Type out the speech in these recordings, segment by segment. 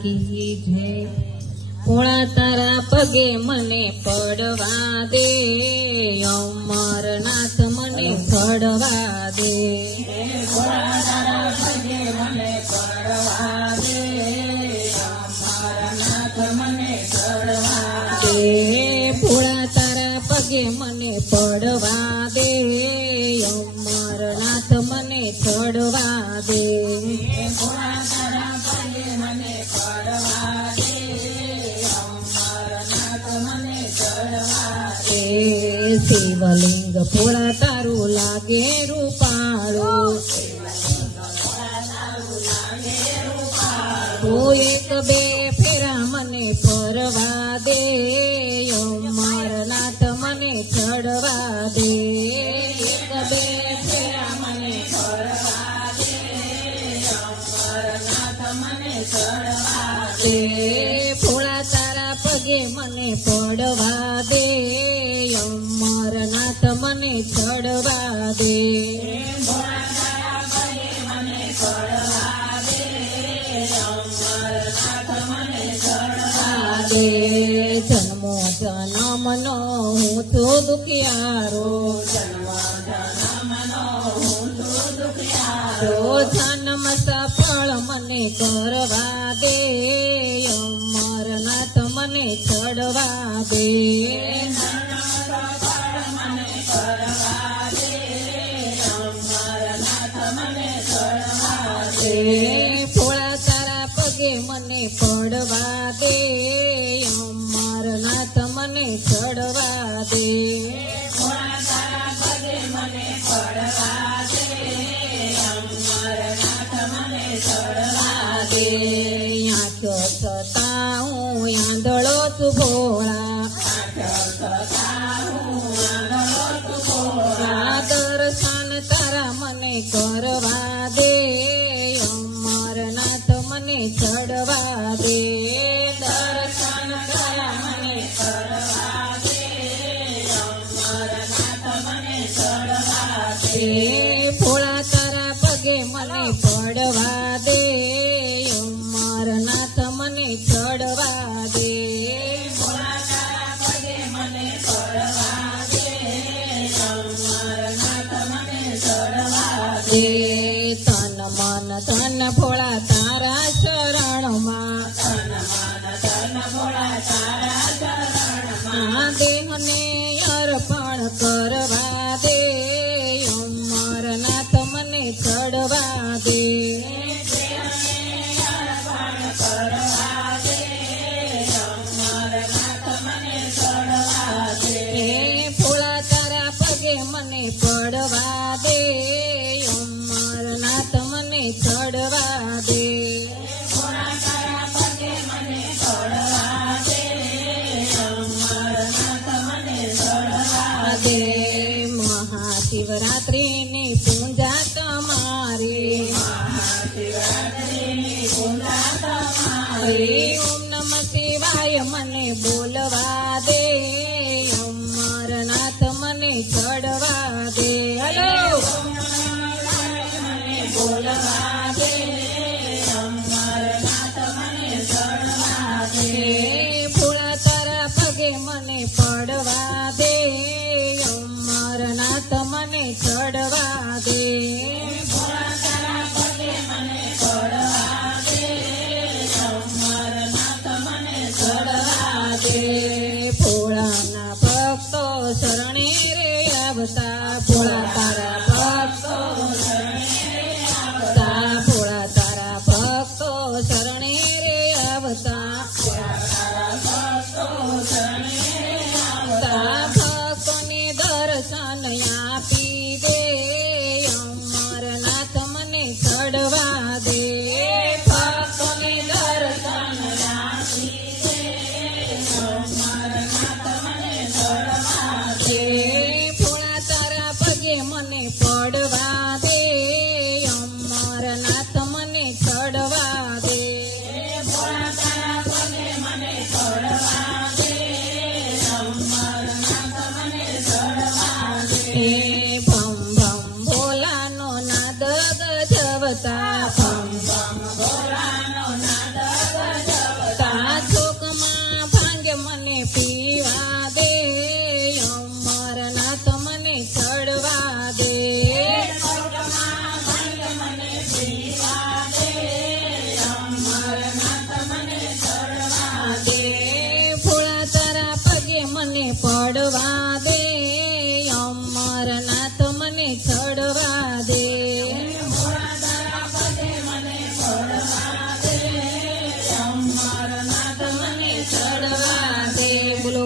કી જય। ભોળા તારા પગે મને પડવા દે, અમરનાથ મને ચડવા દે। ભોળા તારા પગે મને પડવા દે, અમરનાથ મને ચડવા દે। ભોળા તારા પગે મને પડવા દે, અમરનાથ મને ચડવા દે। ભોળા તારા પગે મને પડવા દે, અમરનાથ મને ચડવા દે। શિવલિંગ ભોળા તારું લાગે રૂપાળું, તો એક બે ફેરા મને ફરવા દે, અમરનાથ મને ચડવા દે। એક બે ફેરા મને ફરવા દે, અમરનાથ મને ચડવા દે। ભોળા તારા પગે મને પડવા દે, અમરનાથ મને ચડવા દે। ભોળા તારા પગે મને પડવા દે, અમરનાથ મને ચડવા દે। જન્મો જન્મનો હું તો દુખિયારો, જન્મ જન્મનો હું તો દુખિયારો, જન્મ સફળ મને કરવા દે, અમરનાથ મને ચડવા દે। મને કરવા દે, અમરનાથ મને ચડવા દે। ભોળા તારા પગે મને પડવા દે, અમરનાથ મને ચડવા દે। ભોળા તારા પગે મને પડવા દે, અમરનાથ મને ચડવા દે। આંખો છતાં હું આંધળો છું ભોળા, દર્શન તારા મને કરવા દે, અમરનાથ મને ચડવા દે। દર્શન તારા મને કરવા દે, અમરનાથ મને ચડવા દે। ભોળા તારા પગે મને પડવા દે, અમરનાથ મને ચડવા દે। ભોળા તારા પગે મને પડવા દે, અમરનાથ મને ચડવા દે। તન મન ધન ભોળા તારા શરણમાં, તન મન ધન ભોળા તારા ચરણમાં, દેહને અર્પણ કરવા દે, અમરનાથ મને ચડવા દે। ભોળા તારા પગે મને પડવા દે, અમરનાથ મને ચડવા દે। ભોળા તારા પગે મને પડવા દે, અમરનાથ મને ચડવા દે। મહાશિવરાત્રિની પૂજા તમારી, મહાશિવરાત્રિની પૂજા તમારી, ઓમ નમઃ શિવાય મને બોલવા દે, અમરનાથ મને ચડવા દે। હલો મને બોલવા દે, અમરનાથ મને ચડવા દે। ભોળા તારા પગે મને પડવા દે, અમરનાથ મને ચડવા દે। ભોળા તારા પગે મને પડવા દે, અમરનાથ મને ચડવા દે।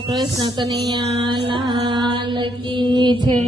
કૃષ્ણ કનૈયા લાલ કી છે.